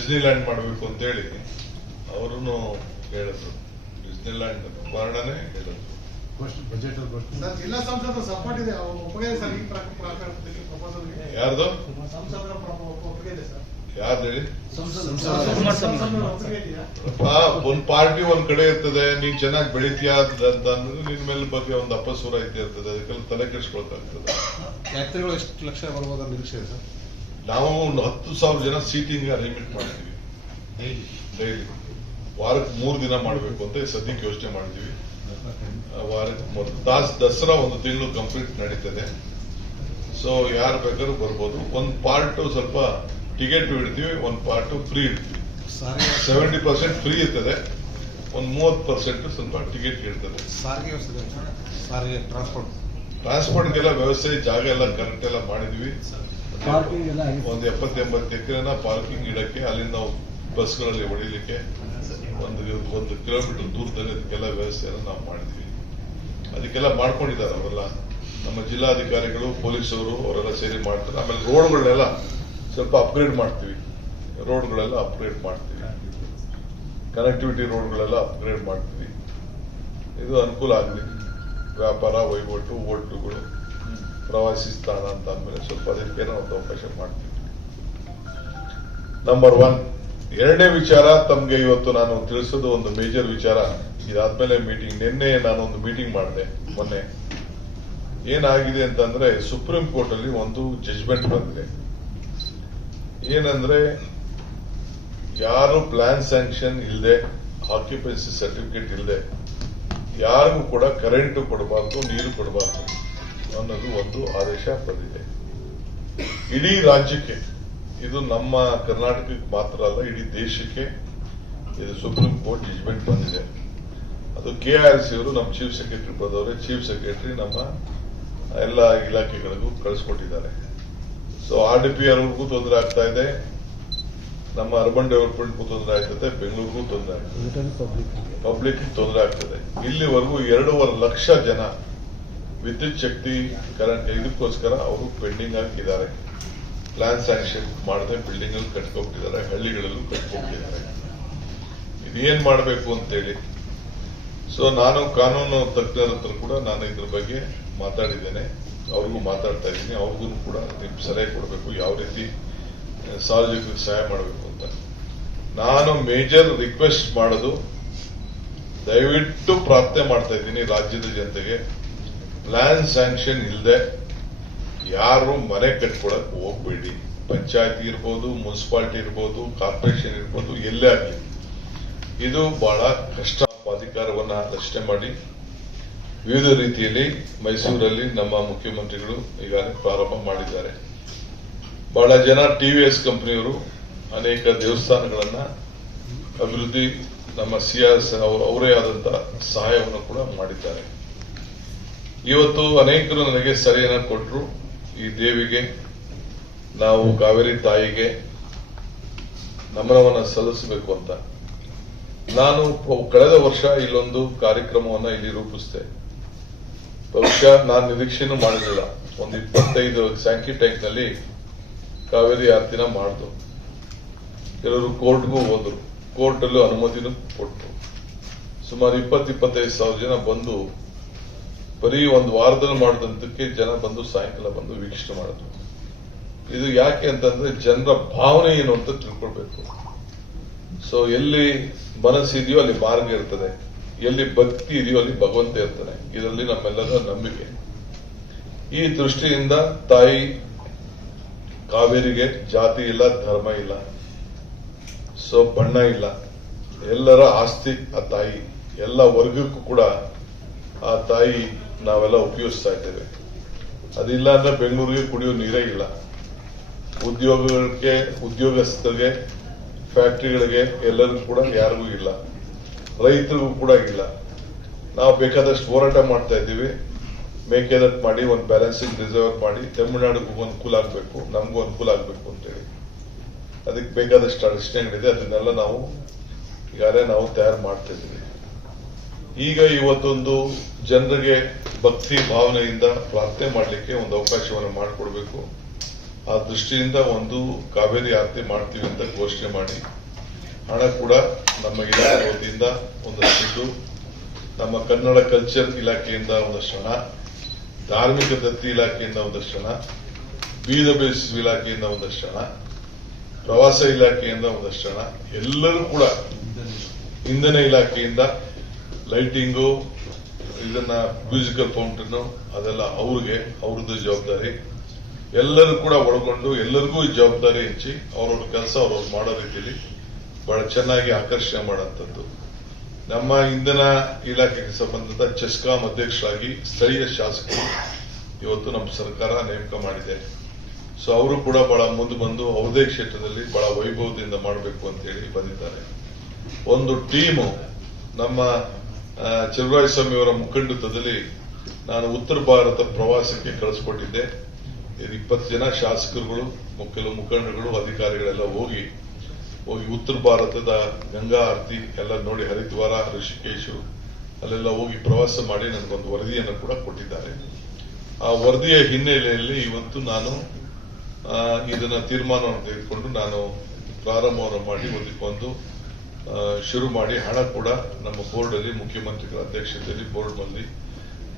Disneyland ಮಾಡಬೇಕು ಅಂತೇಳಿ ಅವರು ಹೇಳಿದ್ರು. ಡಿಸ್ನಿಲ್ಯಾಂಡ್ ವರ್ಣನೆ ಹೇಳಿದ್ರು. ಬಜೆಟ್ ಜಿಲ್ಲಾ ಸಂಸದರ ಸಪೋರ್ಟ್ ಇದೆ, ಒಪ್ಪಿಗೆ ಸರ್ ಈ ಪ್ರಪೋಸಲ್ಗೆ. ಯಾರ್ದು ಸಂಸದರ ಒಪ್ಪಿಗೆ ಇದೆ ಸರ್. ಯಾರ್ದು ಹೇಳಿ? ಒಂದ್ ಪಾರ್ಟಿ ಒಂದ್ ಕಡೆ ಇರ್ತದೆ, ನೀನ್ ಚೆನ್ನಾಗಿ ಬೆಳಿತೀಯ ಅಂತ ಅಂದ್ರೆ ನಿನ್ ಮೇಲೆ ಬಗ್ಗೆ ಒಂದು ಅಪಸ್ವರ ಇದ್ದೇ ಇರ್ತದೆ, ಅದಕ್ಕೆಲ್ಲ ತಲೆ ಕೆಡಿಸ್ಕೊಳ್ಕಾಗ್ತದೆ. ಯಾತ್ರಿಗಳು ಎಷ್ಟು ಲಕ್ಷ ಬರ್ಬೋದ ನಿರೀಕ್ಷೆ ಇದೆ ಸರ್? ನಾವು ಒಂದು 10,000 ಜನ ಸೀಟಿಂಗ್ ಅರೇಂಜ್ಮೆಂಟ್ ಮಾಡಿದೀವಿ. ಡೈಲಿ ವಾರಕ್ಕೆ 3 ದಿನ ಮಾಡಬೇಕು ಅಂತ ಸದ್ಯಕ್ಕೆ ಯೋಚನೆ ಮಾಡಿದೀವಿ. ವಾರಕ್ಕೆ ದಸರಾ 1 ತಿಂಗಳು ಕಂಪ್ಲೀಟ್ ನಡೀತದೆ. ಸೊ ಯಾರು ಬೇಕಾದ್ರೂ ಬರ್ಬೋದು. ಒಂದು ಪಾರ್ಟ್ ಸ್ವಲ್ಪ ಟಿಕೆಟ್ ಇಡ್ತೀವಿ, ಒಂದು ಪಾರ್ಟ್ ಫ್ರೀ ಇಡ್ತೀವಿ. 70% ಫ್ರೀ ಇರ್ತದೆ, ಒಂದು 30% ಸ್ವಲ್ಪ ಟಿಕೆಟ್ ಇರ್ತದೆ. ಸಾರಿಗೆ ವ್ಯವಸ್ಥೆ, ಸಾರಿಗೆ ಟ್ರಾನ್ಸ್ಪೋರ್ಟ್ಗೆಲ್ಲ ವ್ಯವಸ್ಥೆ, ಜಾಗ ಎಲ್ಲ ಕರೆಕ್ಟ್ ಎಲ್ಲ ಮಾಡಿದ್ವಿ. ಒಂದು 70-80 ಎಕರೆನ ಪಾರ್ಕಿಂಗ್ ಇಡಕ್ಕೆ, ಅಲ್ಲಿಂದ ನಾವು ಬಸ್ಗಳಲ್ಲಿ ಹೊಡಿಲಿಕ್ಕೆ 1 ಕಿಲೋಮೀಟರ್ ದೂರದಲ್ಲಿ ಅದಕ್ಕೆಲ್ಲ ವ್ಯವಸ್ಥೆಯನ್ನು ನಾವು ಮಾಡಿದ್ವಿ. ಅದಕ್ಕೆಲ್ಲ ಮಾಡ್ಕೊಂಡಿದ್ದಾರೆ ಅವರೆಲ್ಲ, ನಮ್ಮ ಜಿಲ್ಲಾಧಿಕಾರಿಗಳು, ಪೊಲೀಸರು ಅವರೆಲ್ಲ ಸೇರಿ ಮಾಡ್ತಾರೆ. ಆಮೇಲೆ ರೋಡ್ಗಳನ್ನೆಲ್ಲ ಸ್ವಲ್ಪ ಅಪ್ಗ್ರೇಡ್ ಮಾಡ್ತೀವಿ, ಕನೆಕ್ಟಿವಿಟಿ ರೋಡ್ಗಳೆಲ್ಲ ಅಪ್ಗ್ರೇಡ್ ಮಾಡ್ತೀವಿ. ಇದು ಅನುಕೂಲ ಆಗಲಿ, ವ್ಯಾಪಾರ ವಹಿವಾಟು, ಓಟುಗಳು, ಪ್ರವಾಸಿ ಸ್ಥಾನ ಅಂತ ಅಂದ್ಮೇಲೆ ಸ್ವಲ್ಪ ಅದಕ್ಕೇನೋ ಒಂದು ಅವಕಾಶ ಮಾಡ್ತೀವಿ. ನಂಬರ್ 1. ಎರಡನೇ ವಿಚಾರ ತಮ್ಗೆ ಇವತ್ತು ನಾನು ತಿಳಿಸೋದು ಒಂದು ಮೇಜರ್ ವಿಚಾರ. ಇದಾದ್ಮೇಲೆ ಮೀಟಿಂಗ್, ನಿನ್ನೆ ನಾನೊಂದು ಮೀಟಿಂಗ್ ಮಾಡಿದೆ. ಮೊನ್ನೆ ಏನಾಗಿದೆ ಅಂತಂದ್ರೆ, ಸುಪ್ರೀಂ ಕೋರ್ಟ್ ಅಲ್ಲಿ ಒಂದು ಜಜ್ಮೆಂಟ್ ಬಂದಿದೆ. ಏನಂದ್ರೆ, ಯಾರು ಪ್ಲಾನ್ ಸ್ಯಾಂಕ್ಷನ್ ಇಲ್ಲದೆ, ಆಕ್ಯುಪೆನ್ಸಿ ಸರ್ಟಿಫಿಕೇಟ್ ಇಲ್ಲದೆ ಯಾರಿಗೂ ಕೂಡ ಕರೆಂಟ್ ಕೊಡಬಾರ್ದು, ನೀರು ಕೊಡಬಾರ್ದು ಅನ್ನೋದು ಒಂದು ಆದೇಶ ಬಂದಿದೆ. ಇಡೀ ರಾಜ್ಯಕ್ಕೆ, ಇದು ನಮ್ಮ ಕರ್ನಾಟಕಕ್ಕೆ ಮಾತ್ರ ಅಲ್ಲ, ಇಡೀ ದೇಶಕ್ಕೆ ಇದು ಸುಪ್ರೀಂ ಕೋರ್ಟ್ ಜಜ್ಮೆಂಟ್ ಬಂದಿದೆ. ಅದು KRC ಅವರು ನಮ್ಮ ಚೀಫ್ ಸೆಕ್ರೆಟರಿ ಪದವರೇ, ಚೀಫ್ ಸೆಕ್ರೆಟರಿ ನಮ್ಮ ಎಲ್ಲ ಇಲಾಖೆಗಳಿಗೂ ಕಳಿಸ್ಕೊಟ್ಟಿದ್ದಾರೆ. ಸೊ RDPR ಅವ್ರಿಗೂ ತೊಂದರೆ ಆಗ್ತಾ ಇದೆ, ನಮ್ಮ ಅರ್ಬನ್ ಡೆವಲಪ್ಮೆಂಟ್ಗೂ ತೊಂದರೆ ಆಗ್ತದೆ, ಬೆಂಗಳೂರಿಗೂ ತೊಂದರೆ ಆಗ್ತದೆ, ಪಬ್ಲಿಕ್ ತೊಂದರೆ ಆಗ್ತದೆ. ಇಲ್ಲಿವರೆಗೂ 2.5 ಲಕ್ಷ ಜನ ವಿದ್ಯುತ್ ಶಕ್ತಿ ಕರೆಂಟ್ ಇದಕ್ಕೋಸ್ಕರ ಅವರು ಪೆಂಡಿಂಗ್ ಆಗಿದ್ದಾರೆ. ಪ್ಲಾನ್ ಸ್ಯಾಂಕ್ಷನ್ ಮಾಡದೆ ಬಿಲ್ಡಿಂಗ್ ಅಲ್ಲಿ ಕಟ್ಕೊಬಿಟ್ಟಿದ್ದಾರೆ, ಹಳ್ಳಿಗಳಲ್ಲೂ ಕಟ್ಕೊಬಿಟ್ಟಿದ್ದಾರೆ. ಇದೇನ್ ಮಾಡಬೇಕು ಅಂತೇಳಿ. ಸೊ ನಾನು ಕಾನೂನು ತಜ್ಞರ ಹತ್ರ ಕೂಡ ನಾನು ಇದ್ರ ಬಗ್ಗೆ ಮಾತಾಡಿದ್ದೇನೆ, ಅವ್ರಿಗೂ ಮಾತಾಡ್ತಾ ಇದ್ದೀನಿ. ಅವ್ರಿಗೂ ಕೂಡ ನೀವು ಸಲಹೆ ಕೊಡಬೇಕು, ಯಾವ ರೀತಿ ಸಾರ್ವಜನಿಕರಿಗೆ ಸಹಾಯ ಮಾಡಬೇಕು ಅಂತ. ನಾನು ಮೇಜರ್ ರಿಕ್ವೆಸ್ಟ್ ಮಾಡೋದು, ದಯವಿಟ್ಟು ಪ್ರಾರ್ಥನೆ ಮಾಡ್ತಾ ಇದ್ದೀನಿ ರಾಜ್ಯದ ಜನತೆಗೆ, ಪ್ಲಾನ್ ಸ್ಯಾಂಕ್ಷನ್ ಇಲ್ಲದೆ ಯಾರು ಮನೆ ಕಟ್ಕೊಳಕ್ ಹೋಗ್ಬೇಡಿ. ಪಂಚಾಯತಿ ಇರ್ಬೋದು, ಮುನ್ಸಿಪಾಲಿಟಿ ಇರ್ಬೋದು, ಕಾರ್ಪೊರೇಷನ್ ಇರ್ಬೋದು, ಎಲ್ಲೇ ಆಗಲಿ ಇದು ಬಹಳ ಕಷ್ಟ. ಅಧಿಕಾರವನ್ನ ರಚನೆ ಮಾಡಿ ವಿವಿಧ ರೀತಿಯಲ್ಲಿ ಮೈಸೂರಲ್ಲಿ ನಮ್ಮ ಮುಖ್ಯಮಂತ್ರಿಗಳು ಈಗಾಗಲೇ ಪ್ರಾರಂಭ ಮಾಡಿದ್ದಾರೆ. ಬಹಳ ಜನ TVS ಕಂಪನಿಯವರು ಅನೇಕ ದೇವಸ್ಥಾನಗಳನ್ನ ಅಭಿವೃದ್ಧಿ, ನಮ್ಮ CRS ಅವರೇ ಆದಂತ ಸಹಾಯವನ್ನು ಕೂಡ ಮಾಡಿದ್ದಾರೆ. ಇವತ್ತು ಅನೇಕರು ನನಗೆ ಸಲಹೆಯನ್ನು ಕೊಟ್ಟರು, ಈ ದೇವಿಗೆ, ನಾವು ಕಾವೇರಿ ತಾಯಿಗೆ ನಮನವನ್ನು ಸಲ್ಲಿಸಬೇಕು ಅಂತ. ನಾನು ಕಳೆದ ವರ್ಷ ಇಲ್ಲೊಂದು ಕಾರ್ಯಕ್ರಮವನ್ನ ಇಲ್ಲಿ ರೂಪಿಸಿದೆ. ಬಹುಶಃ ನಾನು ನಿರೀಕ್ಷೆನೂ ಮಾಡಿರಲಿಲ್ಲ. ಒಂದು 25 ಸ್ಯಾಂಕಿ ಟ್ಯಾಂಕ್ ನಲ್ಲಿ ಕಾವೇರಿ ಆರತಿನ ಮಾಡಿದ್ರು. ಕೆಲವರು ಕೋರ್ಟ್ಗೂ ಹೋದ್ರು, ಕೋರ್ಟ್ ಅಲ್ಲೂ ಅನುಮತಿನೂ ಕೊಟ್ಟರು. ಸುಮಾರು 20-25 ಸಾವಿರ ಜನ ಬಂದು, ಬರೀ ಒಂದು ವಾರದಲ್ಲಿ ಮಾಡಿದಂತಕ್ಕೆ ಜನ ಬಂದು ಸಾಯಂಕಾಲ ಬಂದು ವೀಕ್ಷಣೆ ಮಾಡಿದ್ರು. ಇದು ಯಾಕೆ ಅಂತಂದ್ರೆ, ಜನರ ಭಾವನೆ ಏನು ಅಂತ ತಿಳ್ಕೊಳ್ಬೇಕು. ಸೊ ಎಲ್ಲಿ ಮನಸ್ಸಿದೆಯೋ ಅಲ್ಲಿ ಮಾರ್ಗ ಇರ್ತದೆ, ಎಲ್ಲಿ ಭಕ್ತಿ ಇದೆಯೋ ಅಲ್ಲಿ ಭಗವಂತ ಇರ್ತಾನೆ. ಇದರಲ್ಲಿ ನಮ್ಮೆಲ್ಲರ ನಂಬಿಕೆ. ಈ ದೃಷ್ಟಿಯಿಂದ ತಾಯಿ ಕಾವೇರಿಗೆ ಜಾತಿ ಇಲ್ಲ, ಧರ್ಮ ಇಲ್ಲ, ಸೊ ಬಣ್ಣ ಇಲ್ಲ, ಎಲ್ಲರ ಆಸ್ತಿ ಆ ತಾಯಿ. ಎಲ್ಲ ವರ್ಗಕ್ಕೂ ಕೂಡ ಆ ತಾಯಿ ನಾವೆಲ್ಲ ಉಪಯೋಗಿಸ್ತಾ ಇದ್ದೇವೆ. ಅದಿಲ್ಲ ಅಂದ್ರೆ ಬೆಂಗಳೂರಿಗೆ ಕುಡಿಯೋ ನೀರೇ ಇಲ್ಲ, ಉದ್ಯೋಗಸ್ಥರಿಗೆ, ಫ್ಯಾಕ್ಟರಿಗಳಿಗೆ, ಎಲ್ಲರಿಗೂ ಕೂಡ ಯಾರಿಗೂ ಇಲ್ಲ, ರೈತರಿಗೂ ಕೂಡ ಇಲ್ಲ. ನಾವು ಬೇಕಾದಷ್ಟು ಹೋರಾಟ ಮಾಡ್ತಾ ಇದ್ದೀವಿ. ಮೇಕೆದಾಟು ಮಾಡಿ ಒಂದು ಬ್ಯಾಲೆನ್ಸಿಂಗ್ ರಿಸರ್ವ್ ಮಾಡಿ ತಮಿಳುನಾಡಿಗೂ ಅನುಕೂಲ ಆಗಬೇಕು, ನಮಗೂ ಅನುಕೂಲ ಆಗಬೇಕು ಅಂತೇಳಿ ಅದಕ್ಕೆ ಬೇಕಾದಷ್ಟು ಅಡಚಣೆಗಳಿದೆ. ಅದನ್ನೆಲ್ಲ ನಾವು ಈಗಾಗಲೇ ತಯಾರು ಮಾಡ್ತಾ ಇದ್ದೀವಿ. ಈಗ ಇವತ್ತೊಂದು ಜನರಿಗೆ ಭಕ್ತಿ ಭಾವನೆಯಿಂದ ಪ್ರಾರ್ಥನೆ ಮಾಡಲಿಕ್ಕೆ ಒಂದು ಅವಕಾಶವನ್ನು ಮಾಡಿಕೊಡ್ಬೇಕು. ಆ ದೃಷ್ಟಿಯಿಂದ ಒಂದು ಕಾವೇರಿ ಆರತಿ ಮಾಡ್ತೀವಿ ಅಂತ ಘೋಷಣೆ ಮಾಡಿ ಹಣ ಕೂಡ ನಮ್ಮ ಇಲಾಖೆ ವತಿಯಿಂದ ಒಂದಷ್ಟು ದುಡ್ಡು, ನಮ್ಮ ಕನ್ನಡ ಕಲ್ಚರ್ ಇಲಾಖೆಯಿಂದ ಒಂದಷ್ಟು ಹಣ, ಧಾರ್ಮಿಕ ದತ್ತಿ ಇಲಾಖೆಯಿಂದ ಒಂದಷ್ಟು ಹಣ, ಬೀದ ಬೇಸಿಸ್ ಇಲಾಖೆಯಿಂದ ಒಂದಷ್ಟು ಹಣ, ಪ್ರವಾಸ ಇಲಾಖೆಯಿಂದ ಒಂದಷ್ಟು ಹಣ, ಎಲ್ಲರೂ ಕೂಡ ಇಂಧನ ಇಲಾಖೆಯಿಂದ ಲೈಟಿಂಗು, ಇದನ್ನ ಮ್ಯೂಸಿಕಲ್ ಫೌಂಟೇನ್ ಅದೆಲ್ಲ ಅವ್ರದ್ದು ಜವಾಬ್ದಾರಿ, ಎಲ್ಲರೂ ಕೂಡ ಒಳಗೊಂಡು ಎಲ್ಲರಿಗೂ ಈ ಜವಾಬ್ದಾರಿ ಹಂಚಿ ಅವ್ರವ್ರ ಕೆಲಸ ಅವ್ರವ್ರು ಮಾಡೋ ರೀತಿಯಲ್ಲಿ ಬಹಳ ಚೆನ್ನಾಗಿ ಆಕರ್ಷಣೆ ಮಾಡೋಂಥದ್ದು. ನಮ್ಮ ಇಂಧನ ಇಲಾಖೆಗೆ ಸಂಬಂಧಿತ ಚೆಸ್ಕಾಂ ಅಧ್ಯಕ್ಷರಾಗಿ ಸ್ಥಳೀಯ ಶಾಸಕರು ಇವತ್ತು ನಮ್ಮ ಸರ್ಕಾರ ನೇಮಕ ಮಾಡಿದೆ. ಸೊ ಅವರು ಕೂಡ ಬಹಳ ಮುಂದೆ ಬಂದು ಅವರದೇ ಕ್ಷೇತ್ರದಲ್ಲಿ ಬಹಳ ವೈಭವದಿಂದ ಮಾಡಬೇಕು ಅಂತ ಹೇಳಿ ಬಂದಿದ್ದಾರೆ. ಒಂದು ಟೀಮು ನಮ್ಮ ಚಲುವರಾಯಸ್ವಾಮಿ ಅವರ ಮುಖಂಡತ್ವದಲ್ಲಿ ನಾನು ಉತ್ತರ ಭಾರತ ಪ್ರವಾಸಕ್ಕೆ ಕಳಿಸ್ಕೊಟ್ಟಿದ್ದೆ. 20 ಜನ ಶಾಸಕರುಗಳು, ಕೆಲವು ಮುಖಂಡರುಗಳು, ಅಧಿಕಾರಿಗಳೆಲ್ಲ ಹೋಗಿ ಉತ್ತರ ಭಾರತದ ಗಂಗಾ ಆರತಿ ಎಲ್ಲ ನೋಡಿ, ಹರಿದ್ವಾರ, ಋಷಿಕೇಶು ಅಲ್ಲೆಲ್ಲ ಹೋಗಿ ಪ್ರವಾಸ ಮಾಡಿ ನನಗೊಂದು ವರದಿಯನ್ನು ಕೂಡ ಕೊಟ್ಟಿದ್ದಾರೆ. ಆ ವರದಿಯ ಹಿನ್ನೆಲೆಯಲ್ಲಿ ಇವತ್ತು ನಾನು ಇದನ್ನ ತೀರ್ಮಾನವನ್ನು ತೆಗೆದುಕೊಂಡು ನಾನು ಪ್ರಾರಂಭವನ್ನು ಮಾಡಿ ಒಂದು ಶುರು ಮಾಡಿ ಹಣ ಕೂಡ ನಮ್ಮ ಬೋರ್ಡ್ ಅಲ್ಲಿ ಮುಖ್ಯಮಂತ್ರಿಗಳ ಅಧ್ಯಕ್ಷತೆಯಲ್ಲಿ ಬೋರ್ಡ್ ನಲ್ಲಿ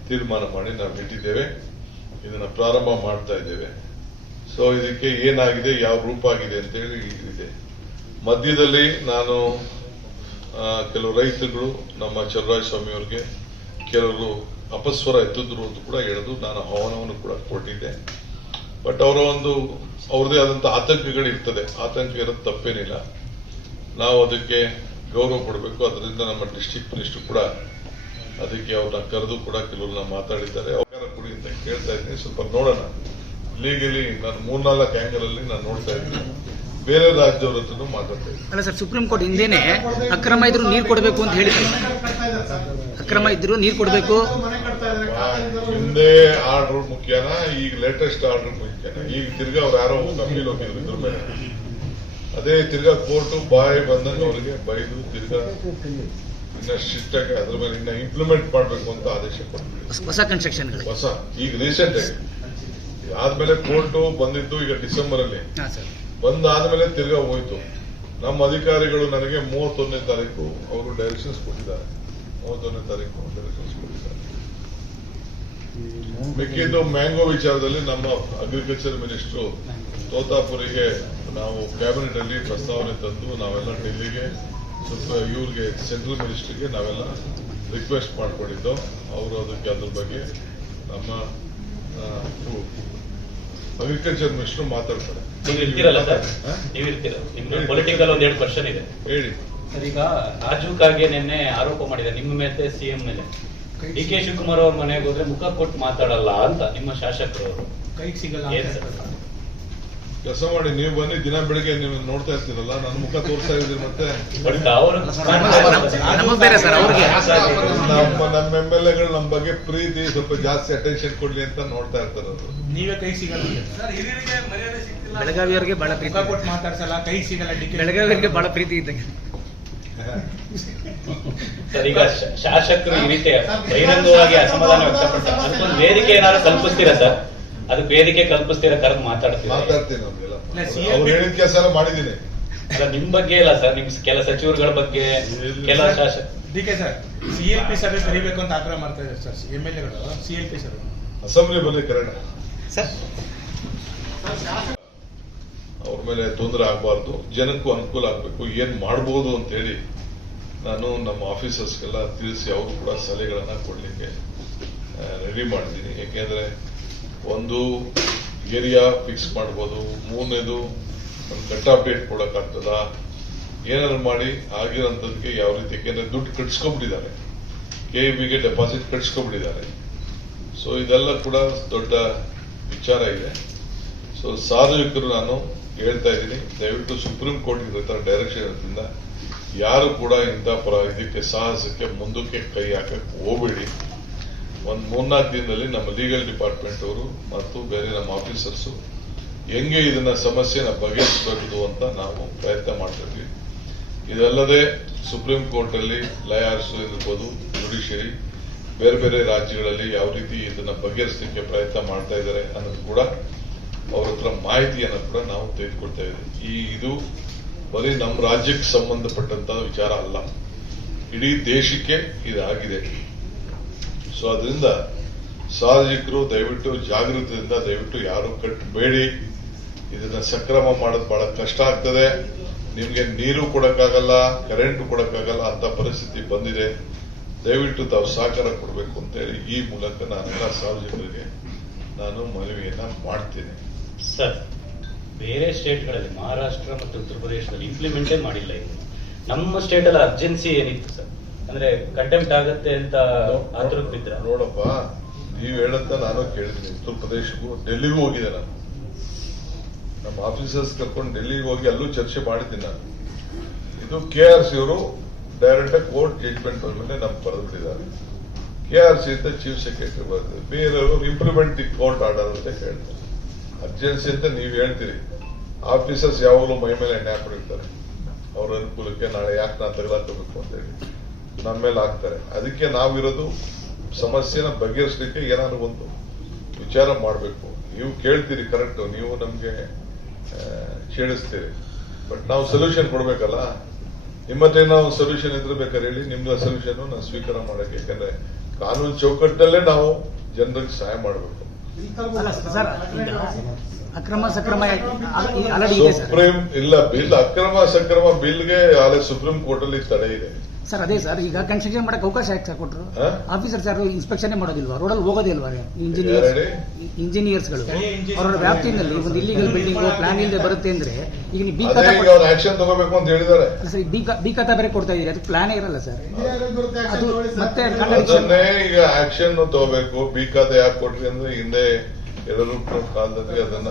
ತೀರ್ಮಾನ ಮಾಡಿ ನಾವು ಇಟ್ಟಿದ್ದೇವೆ. ಇದನ್ನ ಪ್ರಾರಂಭ ಮಾಡ್ತಾ ಇದ್ದೇವೆ. ಸೊ ಇದಕ್ಕೆ ಏನಾಗಿದೆ, ಯಾವ ರೂಪ ಆಗಿದೆ ಅಂತ ಹೇಳಿ ಇದೆ. ಮಧ್ಯದಲ್ಲಿ ನಾನು ಕೆಲವು ರೈತರುಗಳು ನಮ್ಮ ಚಲುವರಾಯಸ್ವಾಮಿ ಅವರಿಗೆ ಕೆಲವರು ಅಪಸ್ವರ ಎತ್ತಿದ್ರು ಅಂತ ಕೂಡ ಹೇಳಿದ್ರು. ನಾನು ಆಹ್ವಾನವನ್ನು ಕೂಡ ಕೊಟ್ಟಿದ್ದೆ. ಬಟ್ ಅವ್ರದೇ ಆದಂತಹ ಆತಂಕಗಳು ಇರ್ತದೆ. ಆತಂಕ ಇರೋದು ತಪ್ಪೇನಿಲ್ಲ. ನಾವು ಅದಕ್ಕೆ ಗೌರವ ಕೊಡಬೇಕು. ಅದರಿಂದ ನಮ್ಮ ಡಿಸ್ಟ್ರಿಕ್ಟ್ ಮಿನಿಸ್ಟರ್ ಕೂಡ ಅದಕ್ಕೆ ಅವ್ರನ್ನ ಕರೆದು ಕೂಡ ಕೆಲವ್ರನ್ನ ಮಾತಾಡಿದ್ದಾರೆ. ಅವಕಾಶ ಕೊಡಿ ಅಂತ ಕೇಳ್ತಾ ಇದ್ದೀನಿ. ಸ್ವಲ್ಪ ನೋಡೋಣ. ಲೀಗಲಿ ನಾನು 3-4 ಆಂಗಲ್ ಅಲ್ಲಿ ನಾನು ನೋಡ್ತಾ ಇದ್ದೀನಿ. ಬೇರೆ ರಾಜ್ಯದವ್ರ ಹತ್ರನೂ ಮಾತಾಡ್ತಾ ಇದ್ದೀನಿ. ಅಲ್ಲ ಸರ್, ಸುಪ್ರೀಂ ಕೋರ್ಟ್ ಹಿಂದೇನೆ ಅಕ್ರಮ ಇದ್ರು ನೀರು ಕೊಡಬೇಕು ಅಂತ ಹೇಳಿದ್ರು. ಅಕ್ರಮ ಇದ್ರು ನೀರು ಕೊಡಬೇಕು. ಹಿಂದೆ ಆರ್ಡರ್ ಮುಖ್ಯನಾ, ಈಗ ಲೇಟೆಸ್ಟ್ ಆರ್ಡರ್ ಮುಖ್ಯನಾ? ಈಗ ತಿರ್ಗಾ ಅವ್ರು ಯಾರೋ ಅಪೀಲ್ ಹೋಗಿದ್ರು ಇದ್ರ ಮೇಲೆ. ಅದೇ ತಿರ್ಗಾ ಕೋರ್ಟು ಬಾಯಿ ಬಂದಂಗೆ ಅವರಿಗೆ ಬೈದು ತಿರ್ಗಾ ಇನ್ನ ಸ್ಟ್ರಿಕ್ಟ್ ಆಗಿ ಅದ್ರ ಮೇಲೆ ಇನ್ನ ಇಂಪ್ಲಿಮೆಂಟ್ ಮಾಡಬೇಕು ಅಂತ ಆದೇಶ ಕೊಟ್ಟಿದ್ರು. ಹೊಸ ಕನ್ಸ್ಟ್ರಕ್ಷನ್ ಹೊಸ ಈಗ ರೀಸೆಂಟ್ ಆಗಿ ಆದ್ಮೇಲೆ ಕೋರ್ಟು ಬಂದಿದ್ದು ಈಗ ಡಿಸೆಂಬರ್ ಅಲ್ಲಿ ಬಂದಾದ್ಮೇಲೆ ತಿರ್ಗಾ ಹೋಯ್ತು. ನಮ್ಮ ಅಧಿಕಾರಿಗಳು ನನಗೆ 31ನೇ ತಾರೀಕು ಅವರು ಡೈರೆಕ್ಷನ್ಸ್ ಕೊಟ್ಟಿದ್ದಾರೆ. 31ನೇ ತಾರೀಕು ಡೈರೆಕ್ಷನ್ಸ್ ಕೊಟ್ಟಿದ್ದಾರೆ. ಮಿಕ್ಕಿದ್ದು ಮ್ಯಾಂಗೋ ವಿಚಾರದಲ್ಲಿ ನಮ್ಮ ಅಗ್ರಿಕಲ್ಚರ್ ಮಿನಿಸ್ಟರ್ ತೋತಾಪುರಿಗೆ ನಾವು ಕ್ಯಾಬಿನೆಟ್ ಅಲ್ಲಿ ಪ್ರಸ್ತಾವನೆ ತಂದು ನಾವೆಲ್ಲ ಡೆಲ್ಲಿಗೆ ಇವ್ರಿಗೆ ಸೆಂಟ್ರಲ್ ಮಿನಿಸ್ಟರ್ಗೆ ನಾವೆಲ್ಲ ರಿಕ್ವೆಸ್ಟ್ ಮಾಡ್ಕೊಂಡಿದ್ದು. ಅವರು ಅದಕ್ಕೆ ಅದ್ರ ಬಗ್ಗೆ ನಮ್ಮ ಅಗ್ರಿಕಲ್ಚರ್ ಮಿನಿಸ್ಟರ್ ಮಾತಾಡ್ತಾರೆ. ನೀವು ಇರ್ತೀರಲ್ಲ ಸರ್, ನೀವು ಇರ್ತೀರ. ನಿಮ್ಗೆ ಪೊಲಿಟಿಕಲ್ ಒಂದೆರಡು ಕ್ವಶನ್ ಇದೆ. ಹೇಳಿ ಸರ್, ಈಗ ರಾಜು ಖಾರ್ಗೆ ನಿನ್ನೆ ಆರೋಪ ಮಾಡಿದೆ ನಿಮ್ಮ ಮೇಲೆ, ಸಿಎಂ ಮೇಲೆ. ಡಿ ಕೆ ಶಿವಕುಮಾರ್ ಅವ್ರ ಮನೆಗೆ ಹೋದ್ರೆ ಮುಖ ಕೊಟ್ಟು ಮಾತಾಡಲ್ಲ ಅಂತ ನಿಮ್ಮ ಶಾಸಕರು ಕೈಗೆ ಸಿಗಲ್ಲ ಏನ್ ಸರ್? ಕೆಲಸ ಮಾಡಿ, ನೀವು ಬನ್ನಿ ದಿನ ಬೆಳಿಗ್ಗೆ ನೀವು ನೋಡ್ತಾ ಇರ್ತೀರಲ್ಲ, ನನ್ನ ಮುಖ ತೋರಿಸ್ತಾ ಇದ್ದೀರಿ. ಮತ್ತೆ ಬಟ್ ಅವರು ನಮಗ್ ಬೇರೆ ಸರ್, ಅವ್ರಿಗೆ ನಮ್ಮ MLAಗಳು ನಮ್ಮ ಬಗ್ಗೆ ಪ್ರೀತಿ ಸ್ವಲ್ಪ ಜಾಸ್ತಿ ಅಟೆನ್ಷನ್ ಕೊಡ್ಲಿ ಅಂತ ನೋಡ್ತಾ ಇರ್ತಾರೆ. ಅವರು ನೀವೇ ಕೈ ಸಿಗಲ್ಲ. ಬೆಳಗಾವಿಯವರಿಗೆ ಬಹಳ ಪ್ರೀತಿ, ಕೊಟ್ಟು ಮಾತಾಡ್ಸಲ್ಲ, ಕೈ ಸಿಗಲ್ಲ. ಬೆಳಗಾವಿಯವರಿಗೆ ಬಹಳ ಪ್ರೀತಿ ಇದ್ದಂಗೆ. ಸರ್, ಈಗ ಶಾಸಕರು ಈ ರೀತಿ ಬಹಿರಂಗವಾಗಿ ಅಸಮಾಧಾನ ವ್ಯಕ್ತಪಡ್ತಾರೆ. ಅದಕ್ಕೊಂದು ವೇದಿಕೆ ಏನಾದ್ರು ಕಲ್ಪಿಸ್ತೀರಾ ಸರ್? ಅದಕ್ಕೆ ವೇದಿಕೆ ಕಲ್ಪಿಸ್ತೀರಾ? ಕರೆದು ಮಾತಾಡ್ತೀನಿ ಅವ್ರಿಗೆಲ್ಲ. ಅವ್ರು ಹೇಳಿದ ಕೆಲಸ ಮಾಡಿದ್ದೀನಿ. ಸರ್, ನಿಮ್ ಬಗ್ಗೆ ಇಲ್ಲ ಸರ್, ನಿಮ್ ಕೆಲ ಸಚಿವರುಗಳ ಬಗ್ಗೆ, ಕೆಲ ಶಾಸಕ ಡಿಕೆ ಸರ್ CLP ಸಭೆ ಕರಿಬೇಕು ಅಂತ ಆಗ್ರಹ ಮಾಡ್ತಾ ಇದ್ದಾರೆ ಸರ್. MLAಗಳು CLP ಸಭೆ ಅಸೆಂಬ್ಲಿ ಬನ್ನಿ ಕರೆಣ. ಸರ್, ಅವ್ರ ಮೇಲೆ ತೊಂದರೆ ಆಗಬಾರ್ದು, ಜನಕ್ಕೂ ಅನುಕೂಲ ಆಗಬೇಕು, ಏನ್ ಮಾಡಬಹುದು ಅಂತ ಹೇಳಿ ನಾನು ನಮ್ಮ ಆಫೀಸರ್ಸ್ಗೆಲ್ಲ ತಿಳಿಸಿ ಅವರು ಕೂಡ ಸಲಹೆಗಳನ್ನ ಕೊಡ್ಲಿಕ್ಕೆ ರೆಡಿ ಮಾಡಿದ್ದೀನಿ. ಯಾಕೆಂದ್ರೆ ಒಂದು ಏರಿಯಾ ಫಿಕ್ಸ್ ಮಾಡ್ಬೋದು, ಮೂರನೇದು ಒಂದು ಕಟ್ ಆಫ್ ಡೇಟ್ ಕೊಡಕ್ಕಾಗ್ತದ, ಏನಾದ್ರು ಮಾಡಿ ಆಗಿರೋಂಥದ್ದಕ್ಕೆ ಯಾವ ರೀತಿ, ಯಾಕೆಂದ್ರೆ ದುಡ್ಡು ಕಟ್ಸ್ಕೊಂಡ್ಬಿಟ್ಟಿದ್ದಾರೆ, KEBಗೆ ಡೆಪಾಸಿಟ್ ಕಟ್ಸ್ಕೊಂಡ್ಬಿಟ್ಟಿದ್ದಾರೆ. ಸೊ ಇದೆಲ್ಲ ಕೂಡ ದೊಡ್ಡ ವಿಚಾರ ಇದೆ. ಸೊ ಸಾರ್ವಜನಿಕರು ನಾನು ಹೇಳ್ತಾ ಇದ್ದೀನಿ, ದಯವಿಟ್ಟು ಸುಪ್ರೀಂ ಕೋರ್ಟ್ ಇರೋ ಡೈರೆಕ್ಷನ್ ಇರೋದ್ರಿಂದ ಯಾರು ಕೂಡ ಇಂಥ ಇದಕ್ಕೆ ಸಾಹಸಕ್ಕೆ ಮುಂದಕ್ಕೆ ಕೈ ಹಾಕಕ್ಕೆ ಹೋಗಬೇಡಿ. ಒಂದು 3-4 ದಿನದಲ್ಲಿ ನಮ್ಮ ಲೀಗಲ್ ಡಿಪಾರ್ಟ್ಮೆಂಟ್ ಅವರು ಮತ್ತು ಬೇರೆ ನಮ್ಮ ಆಫೀಸರ್ಸು ಹೆಂಗೆ ಇದನ್ನ ಸಮಸ್ಯೆನ ಬಗೆಹರಿಸಬಹುದು ಅಂತ ನಾವು ಪ್ರಯತ್ನ ಮಾಡ್ತಿದ್ವಿ. ಇದಲ್ಲದೆ ಸುಪ್ರೀಂ ಕೋರ್ಟ್ ಅಲ್ಲಿ ಲಾಯರ್ಸ್ ಇರ್ಬೋದು, ಜುಡಿಷಿಯರಿ ಬೇರೆ ಬೇರೆ ರಾಜ್ಯಗಳಲ್ಲಿ ಯಾವ ರೀತಿ ಇದನ್ನ ಬಗೆಹರಿಸಲಿಕ್ಕೆ ಪ್ರಯತ್ನ ಮಾಡ್ತಾ ಇದ್ದಾರೆ ಅನ್ನೋದು ಕೂಡ ಅವ್ರ ಹತ್ರ ಮಾಹಿತಿಯನ್ನು ಕೂಡ ನಾವು ತೆಗೆದುಕೊಳ್ತಾ ಇದ್ದೀವಿ. ಇದು ಬರೀ ನಮ್ಮ ರಾಜ್ಯಕ್ಕೆ ಸಂಬಂಧಪಟ್ಟಂತ ವಿಚಾರ ಅಲ್ಲ, ಇಡೀ ದೇಶಕ್ಕೆ ಇದಾಗಿದೆ. ಸೊ ಅದರಿಂದ ಸಾರ್ವಜನಿಕರು ದಯವಿಟ್ಟು ಜಾಗೃತಿಯಿಂದ ದಯವಿಟ್ಟು ಯಾರು ಕಟ್ಟಬೇಡಿ. ಇದನ್ನ ಸಕ್ರಮ ಮಾಡೋದು ಬಹಳ ಕಷ್ಟ ಆಗ್ತದೆ. ನಿಮ್ಗೆ ನೀರು ಕೊಡಕ್ಕಾಗಲ್ಲ, ಕರೆಂಟ್ ಕೊಡಕ್ಕಾಗಲ್ಲ ಅಂತ ಪರಿಸ್ಥಿತಿ ಬಂದಿದೆ. ದಯವಿಟ್ಟು ತಾವು ಸಹಕಾರ ಕೊಡಬೇಕು ಅಂತೇಳಿ ಈ ಮೂಲಕ ನಾನೆಲ್ಲ ಸಾರ್ವಜನಿಕರಿಗೆ ನಾನು ಮನವಿಯನ್ನ ಮಾಡ್ತೇನೆ. ಸರ್, ಬೇರೆ ಸ್ಟೇಟ್ಗಳಲ್ಲಿ ಮಹಾರಾಷ್ಟ್ರ ಮತ್ತು ಉತ್ತರ ಪ್ರದೇಶದಲ್ಲಿ ಇಂಪ್ಲಿಮೆಂಟೇ ಮಾಡಿಲ್ಲ. ಇದು ನಮ್ಮ ಸ್ಟೇಟ್ ಅಲ್ಲಿ ಅರ್ಜೆನ್ಸಿ ಏನಿತ್ತು ಸರ್, ಅಂದ್ರೆ ಕಂಟೆಂಪ್ಟ್ ಆಗತ್ತೆ ಅಂತ ಆತುರಕ್ಕೆ ಬಿದ್ರ. ನೋಡಪ್ಪ, ನೀವು ಹೇಳಂತ ನಾನು ಕೇಳಿದ್ದೀನಿ. ಉತ್ತರ ಪ್ರದೇಶಕ್ಕೂ ಡೆಲ್ಲಿಗೂ ಹೋಗಿದೆ ನಾನು. ನಮ್ಮ ಆಫೀಸರ್ಸ್ ಕರ್ಕೊಂಡು ಡೆಲ್ಲಿಗೆ ಹೋಗಿ ಅಲ್ಲೂ ಚರ್ಚೆ ಮಾಡಿದ್ದೀನಿ ನಾನು. ಇದು KRC ಅವರು ಡೈರೆಕ್ಟ್ ಆಗಿ ಕೋರ್ಟ್ ಜಡ್ಜ್ಮೆಂಟ್ ಮೇಲೆ ನಮ್ಗೆ ಬರೆದು ಬಿಟ್ಟಿದ್ದಾರೆ. KRC ಅಂತ ಚೀಫ್ ಸೆಕ್ರೆಟರಿ ಬರೆದಿದ್ದಾರೆ. ಬೇರೆಯವರು ಇಂಪ್ಲಿಮೆಂಟ್ ದಿ ಕೋರ್ಟ್ ಆರ್ಡರ್ ಅಂತ ಹೇಳ್ತಾರೆ. ಅರ್ಜೆನ್ಸಿ ಅಂತ ನೀವು ಹೇಳ್ತೀರಿ. ಆಫೀಸರ್ಸ್ ಯಾವಾಗಲೂ ಮೈ ಮೇಲೆ ಎಣ್ಣೆ ಹಾಕೊಂಡಿರ್ತಾರೆ. ಅವ್ರ ಅನುಕೂಲಕ್ಕೆ ನಾಳೆ ಯಾಕೆ ನಾನು ತೆಗೆದಾಕಬೇಕು ಅಂತ ಹೇಳಿ ನಮ್ಮ ಮೇಲೆ ಹಾಕ್ತಾರೆ. ಅದಕ್ಕೆ ನಾವಿರೋದು ಸಮಸ್ಯೆನ ಬಗೆಹರಿಸಲಿಕ್ಕೆ ಏನಾದ್ರು ಒಂದು ವಿಚಾರ ಮಾಡಬೇಕು. ನೀವು ಕೇಳ್ತೀರಿ ಕರೆಕ್ಟ್, ನೀವು ನಮ್ಗೆ ಛೇಡಿಸ್ತೀರಿ, ಬಟ್ ನಾವು ಸೊಲ್ಯೂಷನ್ ಕೊಡ್ಬೇಕಲ್ಲ. ನಿಮ್ಮತ್ತೆ ನಾವು ಸೊಲ್ಯೂಷನ್ ಇದ್ರೆ ಬೇಕಾದ್ರೆ ಹೇಳಿ, ನಿಮ್ದು ಸೊಲ್ಯೂಷನ್ ನಾವು ಸ್ವೀಕಾರ ಮಾಡಕ್ಕೆ. ಯಾಕಂದ್ರೆ ಕಾನೂನು ಚೌಕಟ್ಟಲ್ಲೇ ನಾವು ಜನರಿಗೆ ಸಹಾಯ ಮಾಡಬೇಕು. ಅಲ್ಲ ಸರ್, ಈಗ ಅಕ್ರಮ ಸಕ್ರಮ ಆಲ್ರೆಡಿ ಇದೆ ಸರ್. ಸುಪ್ರೀಂ ಇಲ್ಲ ಬಿಲ್, ಅಕ್ರಮ ಸಕ್ರಮ ಬಿಲ್ಗೆ ಆಲೆ ಸುಪ್ರೀಂ ಕೋರ್ಟ್ ಅಲ್ಲಿ ತಡೆ ಇದೆ ಸರ್. ಅದೇ ಸರ್, ಈಗ ಕನ್ಸ್ಟ್ರಕ್ಷನ್ ಮಾಡಕ್ಕೆ ಅವಕಾಶ ಯಾಕೆ ಸರ್ ಕೊಟ್ಟರು? ಆಫೀಸರ್ಸ್ ಯಾರು ಇನ್ಸ್ಪೆಕ್ಷನ್ ಮಾಡೋದಿಲ್ವಾ? ರೋಡಲ್ಲಿ ಹೋಗೋದಿಲ್ವಾ? ಇಂಜಿನಿಯರ್ಸ್ಗಳು ಅವರ ವ್ಯಾಪ್ತಿಯಲ್ಲಿ ಒಂದು ಇಲ್ಲಿಗಲ್ ಬಿಲ್ಡಿಂಗ್ ಪ್ಲಾನ್ ಇಲ್ಲದೆ ಬರುತ್ತೆ ಅಂದ್ರೆ ಈಗ ನೀವು ಅವ್ರು ಆಕ್ಷನ್ ತಗೋಬೇಕು ಅಂತ ಹೇಳಿದ್ದಾರೆ. ಸರ್, ಬಿ ಖಾತಾ ಬೇರೆ ಕೊಡ್ತಾ ಇದೀರಿ, ಅದಕ್ಕೆ ಪ್ಲಾನೇ ಇರಲ್ಲ ಸರ್. ಅದು ಮತ್ತೆ ಅದನ್ನೇ ಈಗ ಆಕ್ಷನ್ ತಗೋಬೇಕು. ಬಿ ಖಾತೆ ಯಾಕೆ ಕೊಟ್ರಿ ಅಂದ್ರೆ ಹಿಂದೆ ಯಡಿಯೂರಪ್ಪ ಕಾಲದಲ್ಲಿ ಅದನ್ನ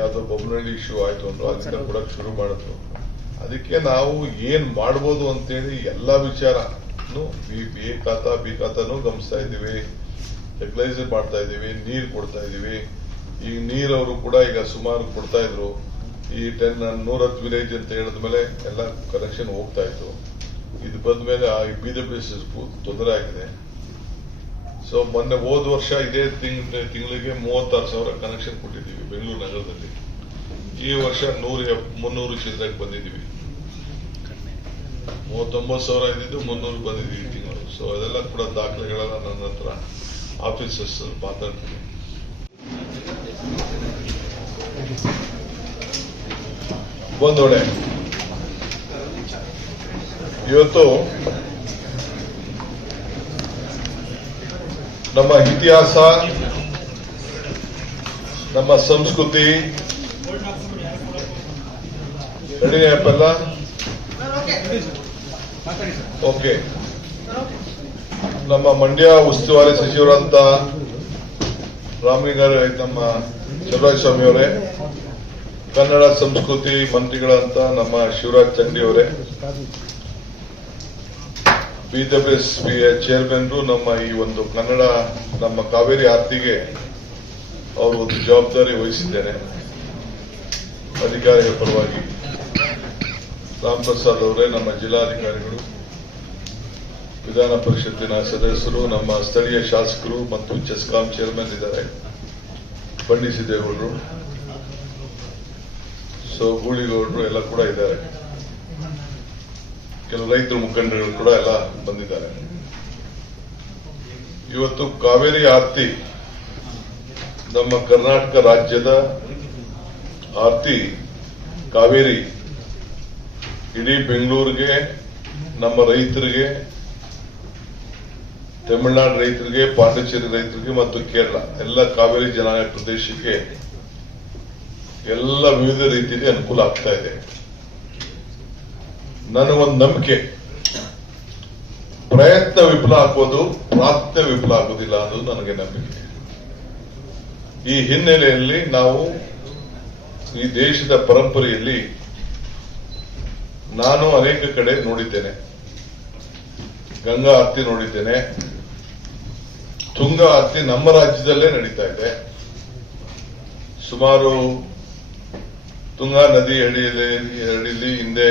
ಯಾವ್ದೋ ಬೊಮ್ಮನಹಳ್ಳಿ ಇಶ್ಯೂ ಆಯ್ತು ಅಂತ ಅದನ್ನ ಕೊಡಕ್ ಶುರು ಮಾಡಿದ್ರು. ಅದಕ್ಕೆ ನಾವು ಏನ್ ಮಾಡ್ಬೋದು ಅಂತೇಳಿ ಎಲ್ಲಾ ವಿಚಾರನು ಬಿ ಖಾತಾನು ಗಮನಿಸ್ತಾ ಇದ್ದೀವಿ, ರೆಗ್ಯುಲೈಸ್ ಮಾಡ್ತಾ ಇದ್ದೀವಿ, ನೀರು ಕೊಡ್ತಾ ಇದ್ದೀವಿ. ಈಗ ನೀರವರು ಕೂಡ ಈಗ ಸುಮಾರು ಕೊಡ್ತಾ ಇದ್ರು. ಈ 110 ವಿಲೇಜ್ ಅಂತ ಹೇಳಿದ್ಮೇಲೆ ಎಲ್ಲ ಕನೆಕ್ಷನ್ ಹೋಗ್ತಾ ಇತ್ತು. ಇದು ಬಂದ್ಮೇಲೆ ಆ ಬೀದಿ ಪ್ಲೇಸಸ್ಗೂ ತೊಂದರೆ ಆಗಿದೆ. ಸೊ ಮೊನ್ನೆ ಹೋದ ವರ್ಷ ಇದೇ ತಿಂಗಳಿಗೆ 36,000 ಕನೆಕ್ಷನ್ ಕೊಟ್ಟಿದ್ದೀವಿ ಬೆಂಗಳೂರು ನಗರದಲ್ಲಿ. ಈ ವರ್ಷ 300 ಚಿಲ್ಲರೆಗೆ ಬಂದಿದ್ದೀವಿ. 39,000 ಇದ್ದಿದ್ದು 300 ಬಂದಿದ್ದೀವಿ ತಿಂಗಳು. ಸೊ ಅದೆಲ್ಲ ಕೂಡ ದಾಖಲೆಗಳೆಲ್ಲ ನನ್ನ ಹತ್ರ ಆಫೀಸರ್ಸ್ ಮಾತಾಡ್ತೀನಿ. ಬಂದೋಡೆ ಇವತ್ತು ನಮ್ಮ ಇತಿಹಾಸ, ನಮ್ಮ ಸಂಸ್ಕೃತಿ ಅಪ್ಪಲ್ಲ. ಓಕೆ, ನಮ್ಮ ಮಂಡ್ಯ ಉಸ್ತುವಾರಿ ಸಚಿವರಂತ ರಾಮಲಿಂಗಾರೆ, ನಮ್ಮ ಚಲುವರಾಯಸ್ವಾಮಿ ಅವರೇ, ಕನ್ನಡ ಸಂಸ್ಕೃತಿ ಮಂತ್ರಿಗಳಂತ ನಮ್ಮ ಶಿವರಾಜ್ ಚಂಡಿ ಅವರೇ, BWS ಚೇರ್ಮನ್ರು, ನಮ್ಮ ಈ ಒಂದು ಕನ್ನಡ ನಮ್ಮ ಕಾವೇರಿ ಆರ್ತಿಗೆ ಅವರು ಒಂದು ಜವಾಬ್ದಾರಿ ವಹಿಸಿದ್ದೇನೆ ಅಧಿಕಾರಿಗಳ ಪರವಾಗಿ. ರಾಮ್ ಪ್ರಸಾದ್ ಅವರೇ, ನಮ್ಮ ಜಿಲ್ಲಾಧಿಕಾರಿಗಳು, ವಿಧಾನ ಪರಿಷತ್ತಿನ ಸದಸ್ಯರು, ನಮ್ಮ ಸ್ಥಳೀಯ ಶಾಸಕರು ಮತ್ತು ಚೆಸ್ಕಾಂ ಚೇರ್ಮನ್ ಇದ್ದಾರೆ, ಬಂಡಿ ಸಿದ್ದೇಗೌಡರು, ಸೊ ಗೂಳಿಗೌಡರು ಎಲ್ಲ ಕೂಡ ಇದ್ದಾರೆ. ಕೆಲವು ರೈತರ ಮುಖಂಡರು ಕೂಡ ಎಲ್ಲ ಬಂದಿದ್ದಾರೆ. ಇವತ್ತು ಕಾವೇರಿ ಆರ್ತಿ ನಮ್ಮ ಕರ್ನಾಟಕ ರಾಜ್ಯದ ಆರ್ತಿ ಕಾವೇರಿ ಇಡೀ ಬೆಂಗಳೂರಿಗೆ, ನಮ್ಮ ರೈತರಿಗೆ, ತಮಿಳುನಾಡು ರೈತರಿಗೆ, ಪಾಂಡಿಚೇರಿ ರೈತರಿಗೆ ಮತ್ತು ಕೇರಳ ಎಲ್ಲ ಕಾವೇರಿ ಜಲಾನಯ ಪ್ರದೇಶಕ್ಕೆ ಎಲ್ಲ ವಿವಿಧ ರೀತಿಯಲ್ಲಿ ಅನುಕೂಲ ಆಗ್ತಾ ಇದೆ. ನನಗೊಂದು ನಂಬಿಕೆ, ಪ್ರಯತ್ನ ವಿಫಲ ಆಗೋದು, ಪ್ರಾರ್ಥನೆ ವಿಫಲ ಆಗೋದಿಲ್ಲ ಅನ್ನೋದು ನನಗೆ ನಂಬಿಕೆ. ಈ ಹಿನ್ನೆಲೆಯಲ್ಲಿ ನಾವು ಈ ದೇಶದ ಪರಂಪರೆಯಲ್ಲಿ ನಾನು ಅನೇಕ ಕಡೆ ನೋಡಿದ್ದೇನೆ. ಗಂಗಾ ಆರತಿ ನೋಡಿದ್ದೇನೆ, ತುಂಗಾ ಆರತಿ ನಮ್ಮ ರಾಜ್ಯದಲ್ಲೇ ನಡೀತಾ ಇದೆ. ಸುಮಾರು ತುಂಗಾ ನದಿ ಅಡಿಯಲ್ಲಿ ಹಿಂದೆ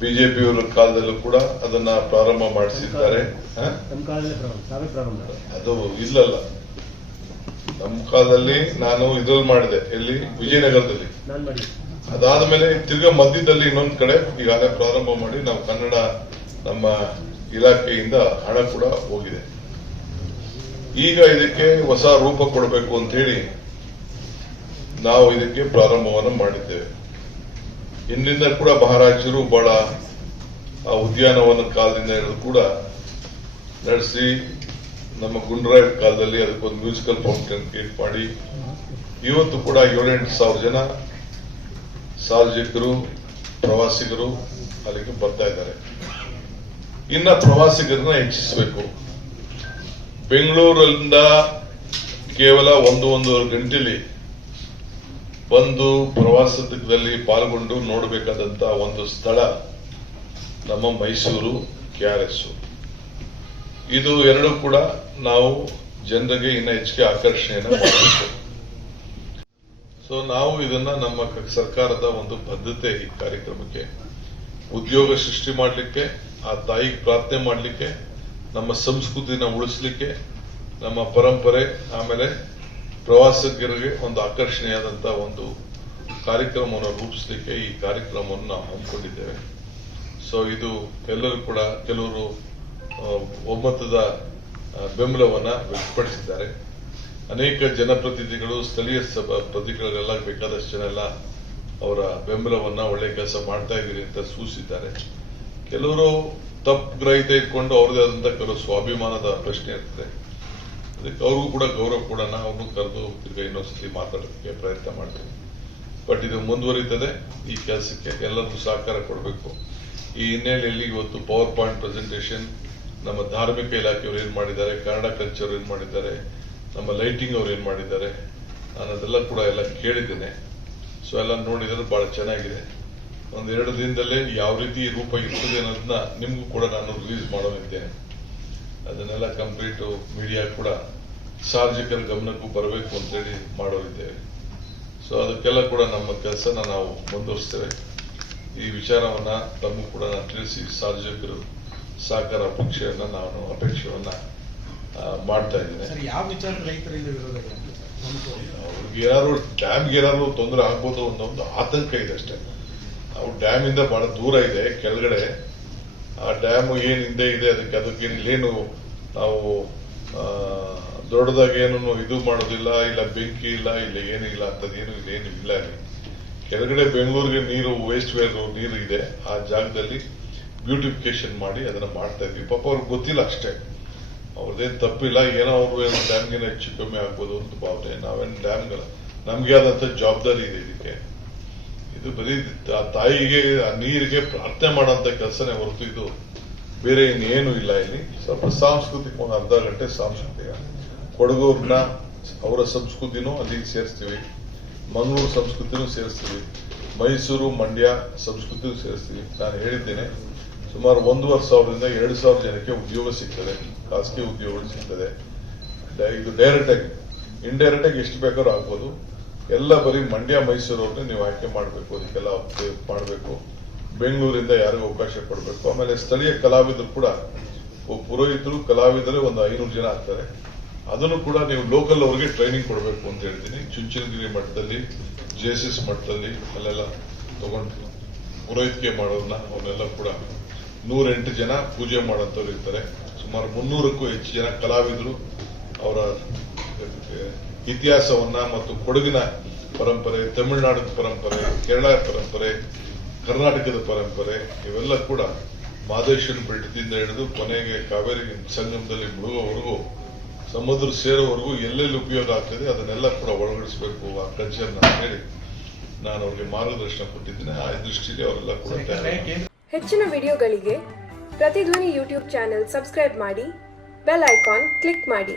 ಬಿಜೆಪಿಯವರ ಕಾಲದಲ್ಲೂ ಕೂಡ ಅದನ್ನ ಪ್ರಾರಂಭ ಮಾಡಿಸಿದ್ದಾರೆ. ಅದು ಇಲ್ಲಲ್ಲ, ನಮ್ಮ ಕಾಲದಲ್ಲಿ ನಾನು ಇದ್ರಲ್ಲಿ ಮಾಡಿದೆ, ಎಲ್ಲಿ ವಿಜಯನಗರದಲ್ಲಿ. ಅದಾದ್ಮೇಲೆ ತಿರ್ಗಾ ಮಧ್ಯದಲ್ಲಿ ಇನ್ನೊಂದು ಕಡೆ ಈಗಾಗಲೇ ಪ್ರಾರಂಭ ಮಾಡಿ ನಾವು ಕನ್ನಡ ನಮ್ಮ ಇಲಾಖೆಯಿಂದ ಹಣ ಕೂಡ ಹೋಗಿದೆ. ಈಗ ಇದಕ್ಕೆ ಹೊಸ ರೂಪ ಕೊಡಬೇಕು ಅಂತ ಹೇಳಿ ನಾವು ಇದಕ್ಕೆ ಪ್ರಾರಂಭವನ್ನು ಮಾಡಿದ್ದೇವೆ. ಇಂದಿನಿಂದ ಕೂಡ ಮಹಾರಾಜರು ಬಹಳ ಆ ಉದ್ಯಾನವನ ಕಾಲದಿಂದ ಹಿಡಿದು ಕೂಡ ನಡೆಸಿ, ನಮ್ಮ ಗುಂಡ್ರಾಯ್ ಕಾಲದಲ್ಲಿ ಅದಕ್ಕೊಂದು ಮ್ಯೂಸಿಕಲ್ ಫೌಂಟೇನ್ ಕ್ರಿಯೇಟ್ ಮಾಡಿ ಇವತ್ತು ಕೂಡ 7-8 ಸಾವಿರ ಜನ ಸಾರ್ವಜನಿಕರು ಪ್ರವಾಸಿಗರು ಅಲ್ಲಿಗೆ ಬರ್ತಾ ಇದ್ದಾರೆ. ಇನ್ನ ಪ್ರವಾಸಿಗರನ್ನ ಹೆಚ್ಚಿಸಬೇಕು. ಬೆಂಗಳೂರಿಂದ ಕೇವಲ 1-1.5 ಗಂಟೆಯಲ್ಲಿ ಬಂದು ಪ್ರವಾಸದಲ್ಲಿ ಪಾಲ್ಗೊಂಡು ನೋಡಬೇಕಾದಂತ ಒಂದು ಸ್ಥಳ ನಮ್ಮ ಮೈಸೂರು KRS. ಇದು ಎರಡು ಕೂಡ ನಾವು ಜನರಿಗೆ ಇನ್ನ ಹೆಚ್ಚಿಗೆ ಆಕರ್ಷಣೆಯನ್ನು ಮಾಡಬೇಕು. ಸೊ ನಾವು ಇದನ್ನ ನಮ್ಮ ಸರ್ಕಾರದ ಒಂದು ಬದ್ಧತೆ ಈ ಕಾರ್ಯಕ್ರಮಕ್ಕೆ, ಉದ್ಯೋಗ ಸೃಷ್ಟಿ ಮಾಡಲಿಕ್ಕೆ, ಆ ತಾಯಿಗೆ ಪ್ರಾರ್ಥನೆ ಮಾಡಲಿಕ್ಕೆ, ನಮ್ಮ ಸಂಸ್ಕೃತಿನ ಉಳಿಸಲಿಕ್ಕೆ, ನಮ್ಮ ಪರಂಪರೆ, ಆಮೇಲೆ ಪ್ರವಾಸಿಗರಿಗೆ ಒಂದು ಆಕರ್ಷಣೆಯಾದಂತಹ ಒಂದು ಕಾರ್ಯಕ್ರಮವನ್ನು ರೂಪಿಸಲಿಕ್ಕೆ ಈ ಕಾರ್ಯಕ್ರಮವನ್ನು ನಾವು ಹಮ್ಮಿಕೊಂಡಿದ್ದೇವೆ. ಸೊ ಇದು ಎಲ್ಲರೂ ಕೂಡ ಕೆಲವರು ಒಮ್ಮತದ ಬೆಂಬಲವನ್ನ ವ್ಯಕ್ತಪಡಿಸಿದ್ದಾರೆ. ಅನೇಕ ಜನಪ್ರತಿನಿಧಿಗಳು, ಸ್ಥಳೀಯ ಪ್ರತಿನಿಧಿಗಳೆಲ್ಲ ಬೇಕಾದಷ್ಟು ಜನ ಎಲ್ಲ ಅವರ ಬೆಂಬಲವನ್ನ ಒಳ್ಳೆ ಕೆಲಸ ಮಾಡ್ತಾ ಇದ್ದೀರಿ ಅಂತ ಸೂಚಿಸಿದ್ದಾರೆ. ಕೆಲವರು ತಪ್ಪು ಗ್ರಹಿತ ಇಟ್ಕೊಂಡು ಅವ್ರದೇ ಆದಂತಹ ಕೆಲವು ಸ್ವಾಭಿಮಾನದ ಪ್ರಶ್ನೆ ಇರ್ತದೆ. ಅದಕ್ಕೆ ಅವ್ರಿಗೂ ಕೂಡ ಗೌರವ ಕೊಡೋಣ, ಅವ್ರನ್ನೂ ಕರೆದು ಈಗ ಇನ್ನೊಂದ್ಸತಿ ಮಾತಾಡೋದಕ್ಕೆ ಪ್ರಯತ್ನ ಮಾಡ್ತೀವಿ. ಬಟ್ ಇದು ಮುಂದುವರಿತದೆ. ಈ ಕೆಲಸಕ್ಕೆ ಎಲ್ಲರೂ ಸಹಕಾರ ಕೊಡಬೇಕು. ಈ ಹಿನ್ನೆಲೆಯಲ್ಲಿ ಇವತ್ತು ಪವರ್ ಪಾಯಿಂಟ್ ಪ್ರೆಸೆಂಟೇಷನ್ ನಮ್ಮ ಧಾರ್ಮಿಕ ಇಲಾಖೆಯವರು ಏನ್ ಮಾಡಿದ್ದಾರೆ, ಕನ್ನಡ ಕಲ್ಚರ್ ಏನ್ ಮಾಡಿದ್ದಾರೆ, ನಮ್ಮ ಲೈಟಿಂಗ್ ಅವ್ರು ಏನ್ ಮಾಡಿದ್ದಾರೆ, ನಾನು ಅದೆಲ್ಲ ಕೂಡ ಎಲ್ಲ ಕೇಳಿದ್ದೇನೆ. ಸೊ ಎಲ್ಲ ನೋಡಿದ್ರೆ ಬಹಳ ಚೆನ್ನಾಗಿದೆ. 1-2 ದಿನದಲ್ಲೇ ಯಾವ ರೀತಿ ರೂಪ ಇರ್ತದೆ ಅನ್ನೋದನ್ನ ನಿಮ್ಗೂ ಕೂಡ ನಾನು ರಿಲೀಸ್ ಮಾಡೋನಿದ್ದೇನೆ. ಅದನ್ನೆಲ್ಲ ಕಂಪ್ಲೀಟ್ ಮೀಡಿಯಾ ಕೂಡ ಸಾರ್ವಜನಿಕರ ಗಮನಕ್ಕೂ ಬರಬೇಕು ಅಂತೇಳಿ ಮಾಡೋರಿದ್ದೇವೆ. ಸೊ ಅದಕ್ಕೆಲ್ಲ ಕೂಡ ನಮ್ಮ ಕೆಲಸನ ನಾವು ಮುಂದುವರಿಸ್ತೇವೆ. ಈ ವಿಚಾರವನ್ನ ತಮಗೂ ಕೂಡ ನಾನು ತಿಳಿಸಿ ಸಾರ್ವಜನಿಕರು ಸಹಕಾರ ಅಪೇಕ್ಷೆಯನ್ನ ಮಾಡ್ತಾ ಇದ್ದೇನೆ. ಯಾವ ವಿಚಾರ ರೈತರಿಂದ ವಿರೋಧ ಅವ್ರಿಗೆ ಏನಾದ್ರು ಡ್ಯಾಮ್ಗೆ ಏನಾದ್ರು ತೊಂದರೆ ಆಗ್ಬೋದು ಅನ್ನೋ ಒಂದು ಆತಂಕ ಇದೆ ಅಷ್ಟೇ. ನಾವು ಡ್ಯಾಮ್ ಇಂದ ಬಹಳ ದೂರ ಇದೆ ಕೆಳಗಡೆ. ಆ ಡ್ಯಾಮ್ ಏನ್ ಹಿಂದೆ ಇದೆ ಅದಕ್ಕೆ ಇಲ್ಲೇನು ನಾವು ದೊಡ್ಡದಾಗಿ ಏನು ಇದು ಮಾಡೋದಿಲ್ಲ, ಇಲ್ಲ ಬೆಂಕಿ ಇಲ್ಲ, ಇಲ್ಲ ಏನು ಇಲ್ಲ ಅಂತದೇನು ಇಲ್ಲೇನು ಇಲ್ಲ. ಅಲ್ಲಿ ಕೆಳಗಡೆ ಬೆಂಗಳೂರಿಗೆ ನೀರು ವೇಸ್ಟ್ ವೇರ್ ನೀರು ಇದೆ. ಆ ಜಾಗದಲ್ಲಿ ಬ್ಯೂಟಿಫಿಕೇಶನ್ ಮಾಡಿ ಅದನ್ನ ಮಾಡ್ತಾ ಇದ್ವಿ. ಪಾಪ ಅವ್ರಿಗೆ ಗೊತ್ತಿಲ್ಲ ಅಷ್ಟೇ, ಅವ್ರದ್ದೇನು ತಪ್ಪಿಲ್ಲ. ಏನೋ ಅವರು ಏನೋ ಡ್ಯಾಮ್ಗಿನ ಹೆಚ್ಚು ಕಮ್ಮಿ ಆಗ್ಬೋದು ಅಂತ ಭಾವನೆ. ನಾವೇನು ಡ್ಯಾಮ್ಗಳ ನಮ್ಗೆ ಆದಂತ ಜವಾಬ್ದಾರಿ ಇದೆ ಇದಕ್ಕೆ. ಇದು ಬರೀ ಆ ತಾಯಿಗೆ ಆ ನೀರಿಗೆ ಪ್ರಾರ್ಥನೆ ಮಾಡೋಂಥ ಕೆಲಸನೇ ಹೊರತು ಇದು ಬೇರೆ ಇನ್ನೇನು ಇಲ್ಲ. ಇಲ್ಲಿ ಸ್ವಲ್ಪ ಸಾಂಸ್ಕೃತಿಕ ಒಂದು ಅರ್ಧ ಗಂಟೆ ಸಾಂಸ್ಕೃತಿಕ ಕೊಡಗೂರ್ನ ಅವರ ಸಂಸ್ಕೃತಿನೂ ಅಲ್ಲಿಗೆ ಸೇರಿಸ್ತೀವಿ, ಮಂಗಳೂರು ಸಂಸ್ಕೃತಿನೂ ಸೇರಿಸ್ತೀವಿ, ಮೈಸೂರು ಮಂಡ್ಯ ಸಂಸ್ಕೃತಿನೂ ಸೇರಿಸ್ತೀವಿ. ನಾನು ಹೇಳಿದ್ದೇನೆ, ಸುಮಾರು 1,500ರಿಂದ 2,000 ಜನಕ್ಕೆ ಉದ್ಯೋಗ ಸಿಗ್ತದೆ, ಖಾಸಗಿ ಉದ್ಯೋಗಗಳು ಸಿಗ್ತದೆ. ಇದು ಡೈರೆಕ್ಟ್ ಆಗಿ, ಇಂಡೈರೆಕ್ಟ್ ಆಗಿ ಎಷ್ಟು ಬೇಕಾದ್ರೂ ಆಗ್ಬೋದು. ಎಲ್ಲ ಬರೀ ಮಂಡ್ಯ ಮೈಸೂರವ್ರನ್ನೇ ನೀವು ಆಯ್ಕೆ ಮಾಡಬೇಕು, ಅದಕ್ಕೆಲ್ಲ ಮಾಡಬೇಕು. ಬೆಂಗಳೂರಿಂದ ಯಾರಿಗೂ ಅವಕಾಶ ಕೊಡಬೇಕು. ಆಮೇಲೆ ಸ್ಥಳೀಯ ಕಲಾವಿದರು ಕೂಡ, ಪುರೋಹಿತರು ಕಲಾವಿದರು ಒಂದು 500 ಜನ ಆಗ್ತಾರೆ. ಅದನ್ನು ಕೂಡ ನೀವು ಲೋಕಲ್ ಅವರಿಗೆ ಟ್ರೈನಿಂಗ್ ಕೊಡಬೇಕು ಅಂತ ಹೇಳ್ತೀನಿ. ಚುಂಚನಗಿರಿ ಮಠದಲ್ಲಿ, JSS ಮಠದಲ್ಲಿ ಅಲ್ಲೆಲ್ಲ ತಗೊಂಡು ಪುರೋಹಿತಿಕೆ ಮಾಡೋರನ್ನ ಅವನ್ನೆಲ್ಲ ಕೂಡ 108 ಜನ ಪೂಜೆ ಮಾಡೋಂಥವ್ರು ಇರ್ತಾರೆ. ಸುಮಾರು 300ಕ್ಕೂ ಹೆಚ್ಚು ಜನ ಕಲಾವಿದರು ಅವರ ಇತಿಹಾಸವನ್ನ ಮತ್ತು ಕೊಡಗಿನ ಪರಂಪರೆ, ತಮಿಳುನಾಡು ಪರಂಪರೆ, ಕೇರಳ ಪರಂಪರೆ, ಕರ್ನಾಟಕದ ಪರಂಪರೆ ಇವೆಲ್ಲ ಕೂಡ ಮಹದೇಶ್ವರ ಬೆಟ್ಟದಿಂದ ಹಿಡಿದು ಕೊನೆಗೆ ಕಾವೇರಿ ಸಂಗಮದಲ್ಲಿ ಮುಳುಗೋವರೆಗೂ, ಸಮುದ್ರ ಸೇರೋವರೆಗೂ ಎಲ್ಲೆಲ್ಲಿ ಉಪಯೋಗ ಆಗ್ತದೆ ಅದನ್ನೆಲ್ಲ ಕೂಡ ಒಳಗಡಿಸಬೇಕು ಆ ಕಲ್ಚರ್ನ ಹೇಳಿ ನಾನು ಅವ್ರಿಗೆ ಮಾರ್ಗದರ್ಶನ ಕೊಟ್ಟಿದ್ದೇನೆ. ಆ ದೃಷ್ಟಿಯಲ್ಲಿ ಅವರೆಲ್ಲ ಕೂಡ ಹೆಚ್ಚಿನ ವಿಡಿಯೋಗಳಿಗೆ ಪ್ರತಿಧ್ವನಿ ಯೂಟ್ಯೂಬ್ ಚಾನೆಲ್ ಸಬ್ಸ್ಕ್ರೈಬ್ ಮಾಡಿ, ಬೆಲ್ ಐಕಾನ್ ಕ್ಲಿಕ್ ಮಾಡಿ.